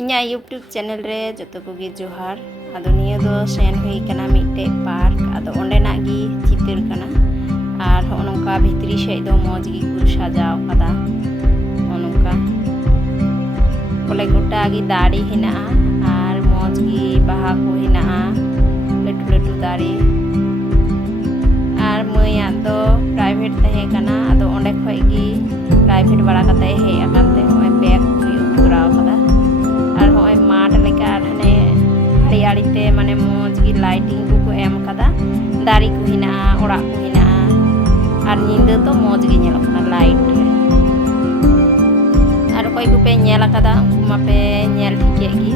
इन्या YouTube channel रे जतो कोगी जोहार आदो निया दो सेन हुई कना मिटे पार्क आदो ओंडेना गी चितर कना आर होनोंका भितरी सेज दो मौज गी को सजाव कदा होनोंका बोले गोटा गी दाड़ी हिना आर मौज गी बाहा को हिना लटू लटू दाड़ी आर मया दो प्राइवेट तहे कना आदो ओंडे खय गी प्राइवेट बड़ा कते हे अकानते होय बैग को उतराव कदा और होय माठ लेका हने हरियाड़ीते माने मौज गी लाइटिंग को एम कदा दारी को हिना ओड़ा को हिना और निंदा तो मौज गी नेल कना लाइट रे और कोई को पे नेल कदा मापे नेल ठीके गी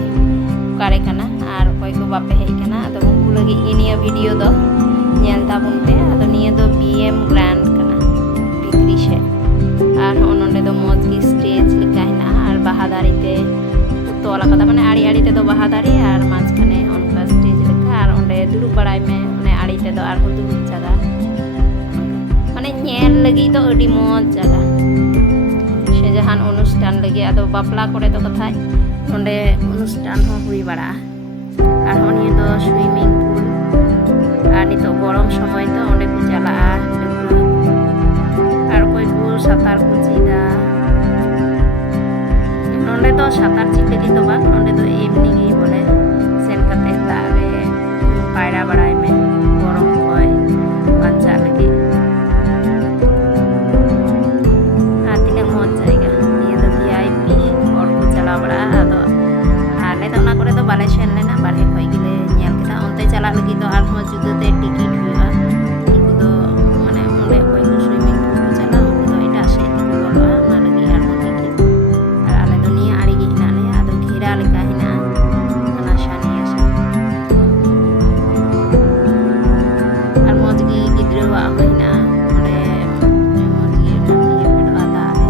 कारे कना और कोई को बापे हे कना तो उनको लगी इनिया वीडियो दो नेल ताबुन पे तो निया दो बीएम ग्रैंड कना भितरी से और ओनोंडे दो मौज गी स्टेज लेका हिना और बाहा दारीते तोला कदा माने आड़ी आड़ी ते दो बाहा दारी और माझखाने ओनका स्टेज लेका और ओंडे दुड़ुब बाड़ाय मे माने आड़ी ते दो आर दुड़ुब जागा माने नेल लगी तो अडी मौज जागा से जहान अनुष्ठान लगी आदो बापला करे तो कथाय ओंडे अनुष्ठान हो हुई बाड़ा और ओनिया दो स्विमिंग पूल और नितो गरम समय तो ओंडे को चला और कोई को सातार को चीदा नोंडे तो सातार चीज लगी तो बाग नोंडे तो एमनी गी बोले सेन कते दाग रे पायरा बड़ाय में गरम खय बांचा लगी आतिना मौज जायगा निया दो वीआईपी और को चला बड़ा आदो आले तो ना करे तो बाले सेन लेना बारे खय गिले नेल केदा ओनते चला लगी तो आर हो जुदते टिकट हुआ इको दो माने ओंडे कोई को स्विमिंग पूल को चला उनको तो एटा से को बोलवा ना लगी आर हो टिकट और आले दो निया आड़ी गी हिना ले आदो घेरा लेका हिना ना शानी आसा और मौज गी गिद्रवा होइना ओंडे मौज गी नामी फेडो आदा रे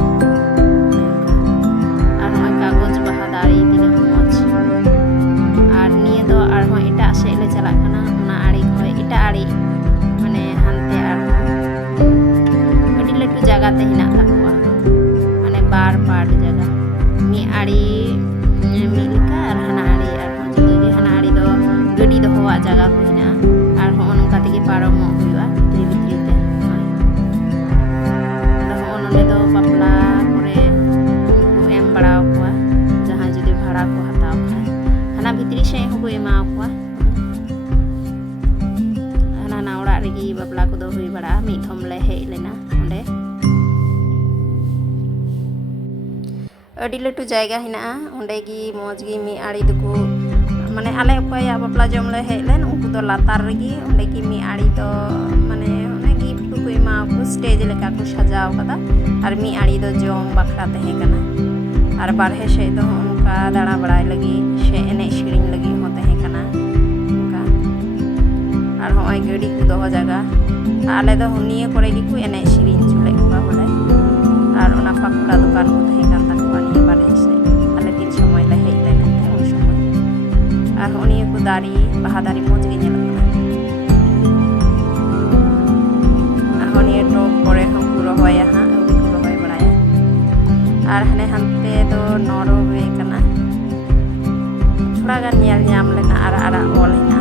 और होय कागज बाहा दारी दिना मौज और निया दो और होय एटा से ले चला कना ना आड़ी खय एटा आड़ी माने हानते और अडी लटू जगह ते हिना ताकवा माने बार पार्ट जगह मी आड़ी मिलका और हना आड़ी और जुदे हना आड़ी दो गडी दो हवा जगह को हिना और हो नका तेगी पारम हुआ भितरी भितरी ते और हो नले दो बापला करे को एम बड़ाव कोआ जहां जुदे भाड़ा को हताव खाय हना भितरी से हो को एमा कोआ हना ना ओड़ा रेगी बापला को दो हुई बड़ा मी थम ले हे लेना ओंडे अडी लटू जायगा हिना ओंडे गी मौज गी मी आड़ी दको माने आले अकया बापला जम ले हे लेन उनको दो लातार रेगी ओंडे गी मी आड़ी तो माने ओने गिफ्ट को एमा को स्टेज लेका को सजाव कदा और मी आड़ी दो जम बखरा तहे कना और बारहे से दो उनका दाड़ा बड़ाय लगी से एने सिरिंग लगी हो तहे कना उनका और होय गडी को दो जगह आले दो निया करे गी को एने सिरिंग चुले को बोले और ओना पकड़ा दुकान को तहे कान ताकवा निया बारहे से आले तीन समय ले हे लेना उन समय और होनिया को दारी बाहा दारी मौज गे नेल कना और होनिया टॉप करे हम पूरा होया हां उडी को होय बड़ाया और हने हनते तो नोरो वे कना थोड़ा गान नेल नाम लेना आरा आरा ओल हिना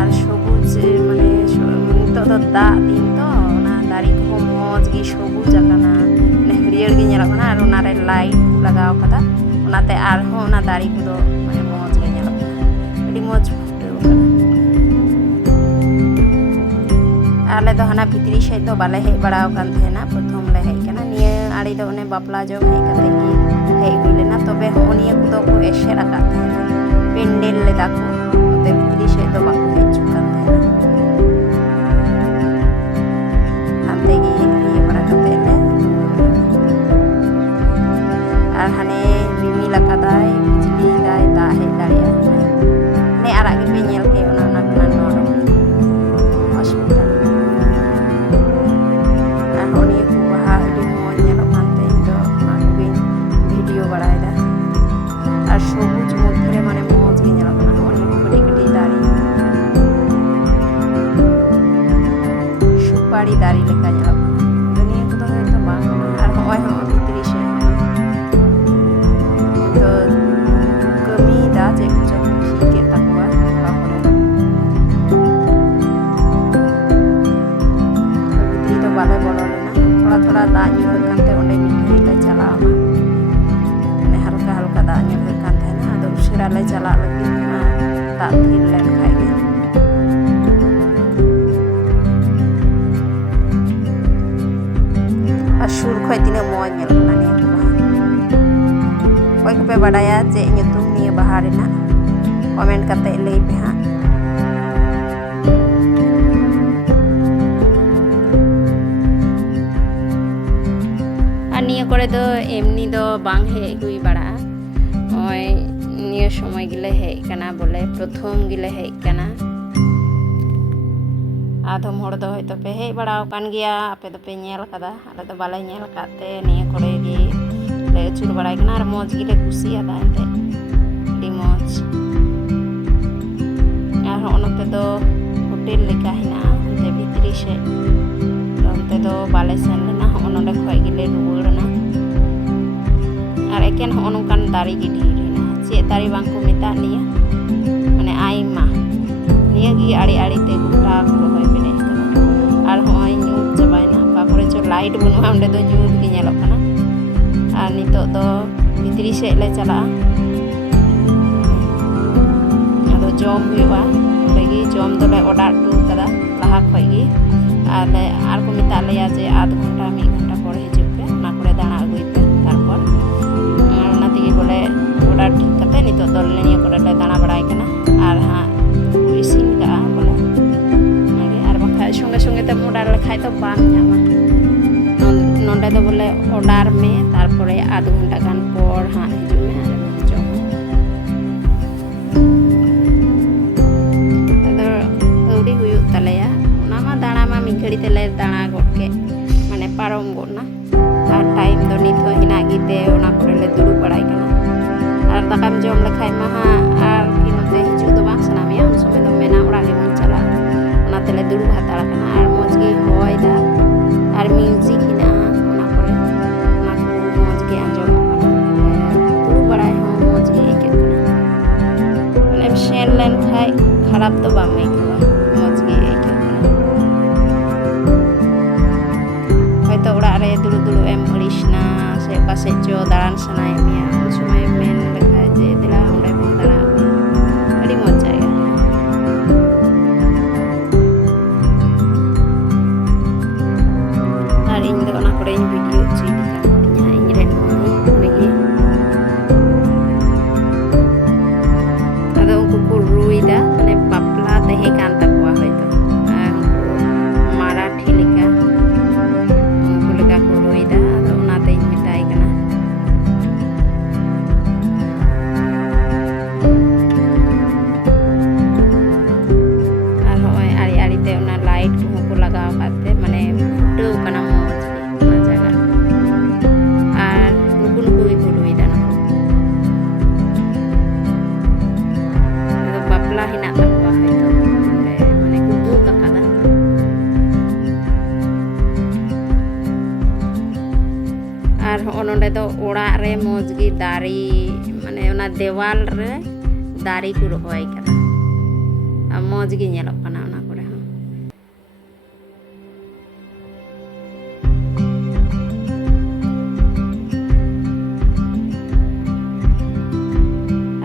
और सबुज माने तो दा दिन तो ना दारी को मौज गी सबुज कना ने हरियर गी नेल कना और ओना रे लाइट लगाव कदा ओनाते आर हो ओना दारी को दो माने मौज गी नेल कना अडी मौज फुटेव कना आले दो हना भितरी से तो बाले हे बड़ाव कान थेना प्रथम ले हे कना निया आड़ी दो ओने बापला जो हे कते गी हे गुलेना तबे होनिया को दो को एशे रखा थेना पेंडेल ले दाको ओते भितरी से तो बाको हे चुकान थेना हाते गी ये बड़ा कते ले और हने मिमी लका दाय बिजली दाय दा हे दाड़िया ने आरा गे पे नेल के ओना ना कना नोरो हॉस्पिटल होनिया को बाहा अडी मौज नेलो कानते तो वीडियो बड़ायदा और सबुज मध्य माने मौज गे नेलो कना होनिया ᱚᱠᱚᱭ ᱠᱚᱯᱮ ᱵᱟᱰᱟᱭᱟ ᱪᱮᱫ ᱧᱩᱛᱩᱢ ᱱᱤᱭᱟᱹ ᱵᱟᱦᱟ ᱨᱮᱱᱟᱜ ᱠᱚᱢᱮᱱᱴ ᱠᱟᱛᱮ ᱞᱟᱹᱭ ᱯᱮ ᱦᱟᱸᱜ। আর নিয়ে করে তো এমনি তো বাং হেজ হুই বাড়াᱜᱼᱟ। নয় নিয়ে সময় গেলে হেজ কানা বলে প্রথম গেলে হেজ কানা। आधम हर दो होय तो पे हेज बड़ा कान गया आपे तो पे नेल कदा आले तो बाले नेल काते निया करे गे ले चुर बड़ाय कना आर मौज गिले कुसियादा एंते डी मौज आर ओनते दो होटल लेका हिना एंते भितरी से ओनते दो बाले सेन लेना ओनोंडे खय गिले रुवाड़ना आर एकेन ओनोंकान दारी गी ढेर हिना चे दारी बांको मेता निया माने आइमा निया गी आड़ी आड़ी ते गोटा रोहय बेने कना आर होय ᱧᱩᱛ ᱪᱟᱵᱟᱭᱱᱟ ᱚᱠᱟ ᱠᱚᱨᱮ ᱪᱚ ᱞᱟᱭᱤᱴ ᱵᱟᱹᱱᱩᱜᱼᱟ ᱚᱸᱰᱮ ᱫᱚ ᱧᱩᱛ ᱜᱮ ᱧᱮᱞᱚᱜ ᱠᱟᱱᱟ ᱟᱨ ᱱᱤᱛᱚᱜ ᱫᱚ ᱵᱷᱤᱛᱨᱤ ᱥᱮᱫ ᱞᱮ ᱪᱟᱞᱟᱜᱼᱟ ᱟᱫᱚ ᱡᱚᱢ ᱦᱩᱭᱩᱜᱼᱟ ᱚᱸᱰᱮ ᱜᱮ ᱡᱚᱢ ᱫᱚᱞᱮ ᱚᱰᱟᱨ ᱦᱚᱴᱚ ᱠᱟᱫᱟ ᱞᱟᱦᱟ ᱠᱷᱚᱡ ᱜᱮ ᱟᱨ ᱠᱚ ᱢᱮᱛᱟᱜ ᱞᱮᱭᱟ ᱡᱮ ᱟᱫᱷ ᱜᱷᱚᱱᱴᱟ ᱢᱤᱫ ᱜᱷᱚᱱᱴᱟ ᱯᱚᱨ ᱦᱤᱡᱩᱜ ᱯᱮ ᱚᱱᱟ ᱠᱚᱨᱮ ᱫᱟᱬᱟ ᱟᱹᱜᱩᱭ ᱯᱮ ᱛᱟᱨᱯᱚᱨ ᱚᱱᱟ ᱛᱮᱜᱮ ᱵᱚᱞᱮ ᱚᱰᱟᱨ ᱴᱷᱤᱠ ᱠᱟᱛᱮ ᱱᱤᱛᱚᱜ ᱫᱚ ᱱᱤᱭᱟᱹ ᱠᱚᱨᱮ ᱞᱮ ᱫᱟᱬᱟ ᱵᱟᱲᱟᱭ ᱠᱟᱱᱟ ᱟᱨ ᱦᱟᱸᱜ इसिन का बोले और बाखा संगे संगे ते ऑर्डर लेखाय तो बाम नामा नोंडे दो बोले ऑर्डर में तारपरे आधा घंटा गान पर हाँ हिजु में आर जम अदो औडी हुयु तलेया ओना मा दाणा मा मि घड़ी तेले दाणा गके माने पारम गोना आर टाइम दो नित हो हिना गिते ओना करे ले दुरु बड़ाय कना आर दाकाम जम लेखाय मा आर कि नते हिजु दो बांग सनामिया उन समय दो मेना ओड़ा गे मन चला ओना तेले दुरु हाताड़ा कना आर मोज गे होय दा आर म्यूजिक हिना ओना करे ओना को मोज गे आंजम कना दुरु बड़ाय हो मोज गे एके कना माने शेन लेन खाय खराब तो बाम आइकवा मोज गे एके कना होयतो ओड़ा रे दुरु दुरु एम अड़िसना से पासे चो दाड़ान सनाय मिया उन समय मेन लेखाय जे दिला ओंडे बन दाड़ा अड़ी मोज जायगा आर इन दो ओना करे वीडियो चीज का इन रेन लगी अदो उनको को रुइदा माने बापला देहे कान तकवा होयतो माराठी लेका उनको लेका को रुइदा अदो ओना ते इन मिटाई कना आर होय आड़ी आड़ी ते ओना लाइट को लगाव काते माने फुटो कना मोज ओना जगह आर नुकु नुकु गे को रुइदा अदो बापला हिना तकवा होयतो माने को बुक आकादा आर ओनोंडे दो ओड़ा रे मोज गे दारी माने ओना देवाल रे दारी को रोहय कदा आ मोज गे नेलक कना ओना करे हां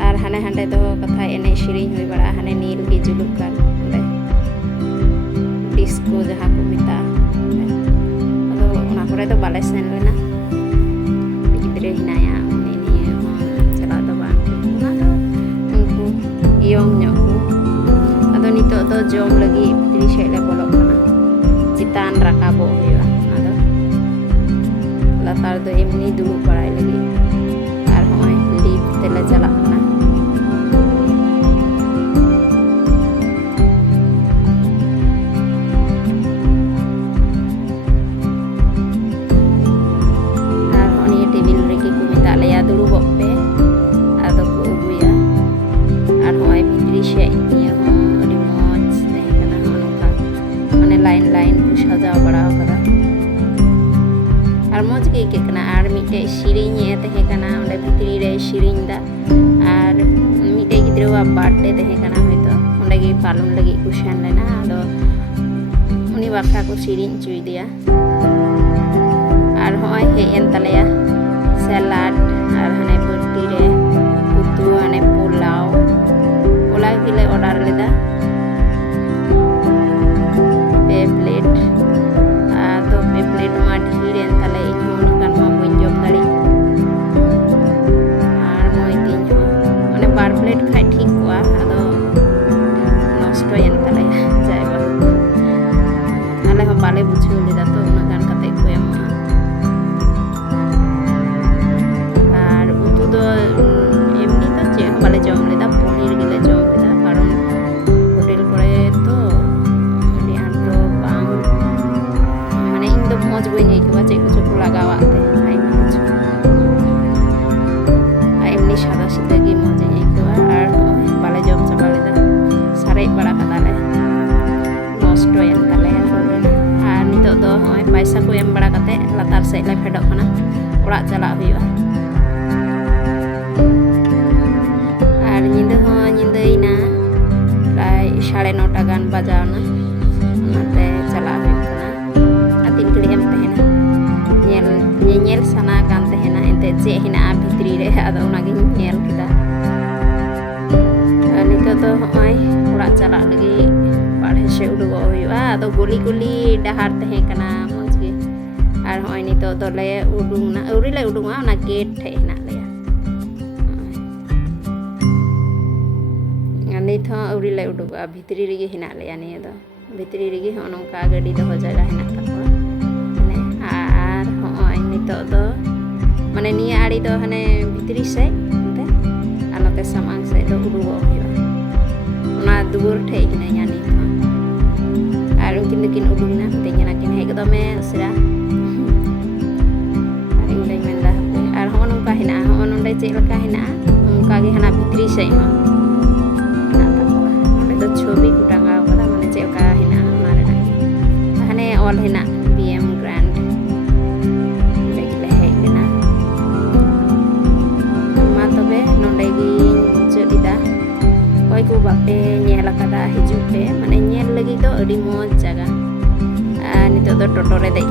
आर हाने हांडे दो कथा एने शिरिन हुई बड़ा हाने नील गे जुलुक कान ओंडे डिस्को जहां को मिता अदो ओना करे दो बाले सेन लेना गिद्रे हिनाया उनी निये चला दो बांग ओना दो उनको इयong ᱧᱚᱜ ᱟᱫᱚ ᱱᱤᱛᱚᱜ ᱫᱚ ᱡᱚᱢ ᱞᱟᱹᱜᱤᱫ ᱵᱷᱤᱛᱨᱤ ᱥᱮᱫ ᱞᱮ ᱵᱚᱞᱚᱜ ᱠᱟᱱᱟ ᱪᱮᱛᱟᱱ ᱨᱟᱠᱟᱵᱚᱜ ᱦᱩᱭᱩᱜᱼᱟ ᱟᱫᱚ ᱞᱟᱛᱟᱨ ᱫᱚ ᱮᱢᱱᱤ ᱫᱩᱲᱩᱵ ᱵᱟᱲᱟᱭ ᱞᱟᱹᱜᱤᱫ ᱟᱨ ᱦᱚᱸᱜᱼᱚᱭ ᱞᱤᱯᱷᱴ ᱛᱮᱞᱮ ᱪᱟᱞᱟᱜ ᱠᱟᱱᱟ आर हᱚᱸ ᱱᱤᱭᱟᱹ ᱴᱮᱵᱤᱞ ᱨᱮᱜᱮ ᱠᱚ ᱢᱮᱛᱟᱜ ᱞᱮᱭᱟ ᱫᱩᱲᱩᱵᱚᱜ ᱯᱮ ᱟᱫᱚ ᱠᱚ ᱟᱹᱜᱩᱭᱟ आर होय भितरी से निया हो अड़ी मोज तहे कना नोका माने लाइन लाइन को सजाव बड़ा कदा आर मोज के के कना आर मिटे सिरिन ए तहे कना ओंडे भितरी रे सिरिन दा आर मिटे गिद्रवा बर्थडे तहे कना होयतो ओंडे गे पालन लगी को सेन लेना आदो उनी बाखा को सिरिन चुई दिया आर होय हे एन तलेया सलाद आर हने बट्टी रे उतु हने पुलाव पुलाव के लिए ऑर्डर लेदा पे प्लेट तो पे प्लेट मा ढेर एन तले इन होन कान मा बन जम दाड़ी आर ᱚᱲᱟᱜ ᱪᱟᱞᱟᱜ ᱦᱩᱭᱩᱜᱼᱟ ᱟᱨ ᱧᱤᱫᱟᱹ ᱦᱚᱸ ᱧᱤᱫᱟᱹᱭᱱᱟ ᱯᱨᱟᱭ 9:30 gan ᱵᱟᱡᱟᱣᱱᱟ ᱚᱱᱟᱛᱮ ᱪᱟᱞᱟᱜ ᱦᱩᱭᱩᱜ ᱠᱟᱱᱟ ᱟᱨ ᱛᱤᱱ ᱜᱷᱟᱹᱲᱤᱡ ᱮᱢ ᱛᱟᱦᱮᱱᱟ ᱧᱮᱧᱮᱞ ᱥᱟᱱᱟ ᱠᱟᱱ ᱛᱟᱦᱮᱱᱟ ᱮᱱᱛᱮᱫ ᱪᱮᱫ ᱦᱮᱱᱟᱜᱼᱟ ᱵᱷᱤᱛᱨᱤ ᱨᱮ ᱟᱫᱚ ᱚᱱᱟᱜᱤᱧ ᱧᱮᱞ ᱠᱮᱫᱟ ᱟᱨ ᱱᱤᱛᱚᱜ ᱫᱚ ᱦᱚᱸᱜᱼᱚᱭ ᱚᱲᱟᱜ ᱪᱟᱞᱟᱜ ᱞᱟᱹᱜᱤᱫ ᱵᱟᱨᱦᱮ ᱥᱮᱫ ᱩᱰᱩᱠᱚᱜ ᱦᱩᱭᱩᱜᱼᱟ ᱟᱫᱚ ᱜᱩᱞᱤ ᱰᱟᱦᱟᱨ ᱛᱟᱦᱮᱸ ᱠᱟᱱᱟ ᱢᱚᱡᱽ ᱜᱮ ᱟᱨ ᱦᱚᱸᱜᱼᱚᱭ ᱱᱤᱛᱚᱜ ᱫᱚᱞᱮ ᱩᱰᱩᱝᱱᱟ ᱟᱹᱣᱨᱤ ᱞᱮ ᱩᱰᱩᱝᱟ ᱚᱱᱟ ᱜᱮᱴ ᱴᱷᱮᱡ ᱦᱮᱱᱟᱜ ᱞᱮᱭᱟ ᱟᱨ ᱱᱤᱛ ᱦᱚᱸ ᱟᱹᱣᱨᱤ ᱞᱮ ᱩᱰᱩᱠᱚᱜᱼᱟ ᱵᱷᱤᱛᱨᱤ ᱨᱮᱜᱮ ᱦᱮᱱᱟᱜ ᱞᱮᱭᱟ ᱱᱤᱭᱟᱹ ᱫᱚ ᱵᱷᱤᱛᱨᱤ ᱨᱮᱜᱮ ᱦᱚᱸᱜᱼᱚ ᱱᱚᱝᱠᱟ ᱜᱟᱹᱰᱤ ᱫᱚᱦᱚ ᱡᱟᱭᱜᱟ ᱦᱮᱱᱟᱜ ᱛᱟᱠᱚᱣᱟ ᱟᱨ ᱦᱚᱸᱜᱼᱚᱭ ᱱᱤᱛᱚᱜ ᱫᱚ ᱢᱟᱱᱮ ᱱᱤᱭᱟᱹ ᱟᱲি ᱫᱚ ᱦᱟᱱᱮ ᱵᱷᱤᱛᱨᱤ ᱥᱮᱫ ᱚᱱᱛᱮ ᱟᱨ ᱱᱚᱛᱮ ᱥᱟᱢᱟᱝ ᱥᱮᱫ ᱫᱚ ᱩᱰᱩᱠᱚᱜ ᱦᱩᱭᱩᱜᱼᱟ ᱚᱱᱟ ᱫᱩᱣᱟᱹᱨ ᱴᱷᱮᱡ ᱦᱤᱱᱟᱹᱧᱟ ᱱᱤᱛ ᱦᱚᱸ ᱟᱨ ᱩᱱᱠᱤᱱ ᱫᱚᱠᱤᱱ ᱩᱰᱩᱠᱱᱟ ᱢᱤᱛᱟᱹᱧ ᱠᱟᱱᱟ ᱠᱤᱱ ᱦᱮᱡ ᱜᱚᱫᱚᱜ ᱢᱮ ᱩᱥᱟᱹᱨᱟ ᱟᱨ ᱤᱧ ᱫᱚᱧ ᱢᱮᱱᱫᱟ ᱟᱨ ᱦᱚᱸᱜᱼᱚ ᱱᱚᱝᱠᱟ ᱦᱮᱱᱟᱜᱼᱟ ᱦᱚᱸᱜᱼᱚ ᱱᱚᱰᱮ ᱪᱮᱫ ᱞᱮᱠᱟ ᱦᱮᱱᱟᱜᱼᱟ ᱚᱱᱠᱟᱜᱮ ᱦᱟᱱᱟ ᱵᱷᱤᱛᱨᱤ ᱥᱮᱫ ᱦᱚᱸ ᱦᱮᱱᱟᱜ ᱛᱟᱠᱚᱣᱟ ᱱᱚᱰᱮ ᱫᱚ ᱪᱷᱚᱵᱤ ᱠᱚ ᱴᱟᱸᱜᱟᱣ ᱠᱟᱫᱟ ᱢᱟᱱᱮ ᱪᱮᱫ ᱞᱮᱠᱟ ᱦᱮᱱᱟᱜᱼᱟ ᱚᱱᱟ ᱨᱮᱱᱟᱜ ᱦᱟᱱᱮ ᱚᱞ ᱦᱮᱱᱟᱜ BM Grand ᱚᱸᱰᱮ ᱜᱮᱞᱮ ᱦᱮᱡ ᱞᱮᱱᱟ ᱢᱟ ᱛᱚᱵᱮ ᱱᱚᱰᱮ ᱜᱤᱧ ᱢᱩᱪᱟᱹᱫ ᱮᱫᱟ ᱚᱠᱚᱭ ᱠᱚ ᱵᱟᱯᱮ ᱧᱮᱞ ᱟᱠᱟᱫᱟ ᱦᱤᱡᱩᱜ ᱯᱮ ᱢᱟᱱᱮ ᱧᱮᱞ ᱞᱟᱹᱜᱤᱫ ᱫᱚ ᱟᱹᱰᱤ ᱢᱚᱡᱽ ᱡᱟᱭᱜᱟ ᱟᱨ ᱱᱤᱛᱚᱜ ᱫᱚ ᱴᱳᱴᱳ ᱨᱮ ᱫᱮᱡ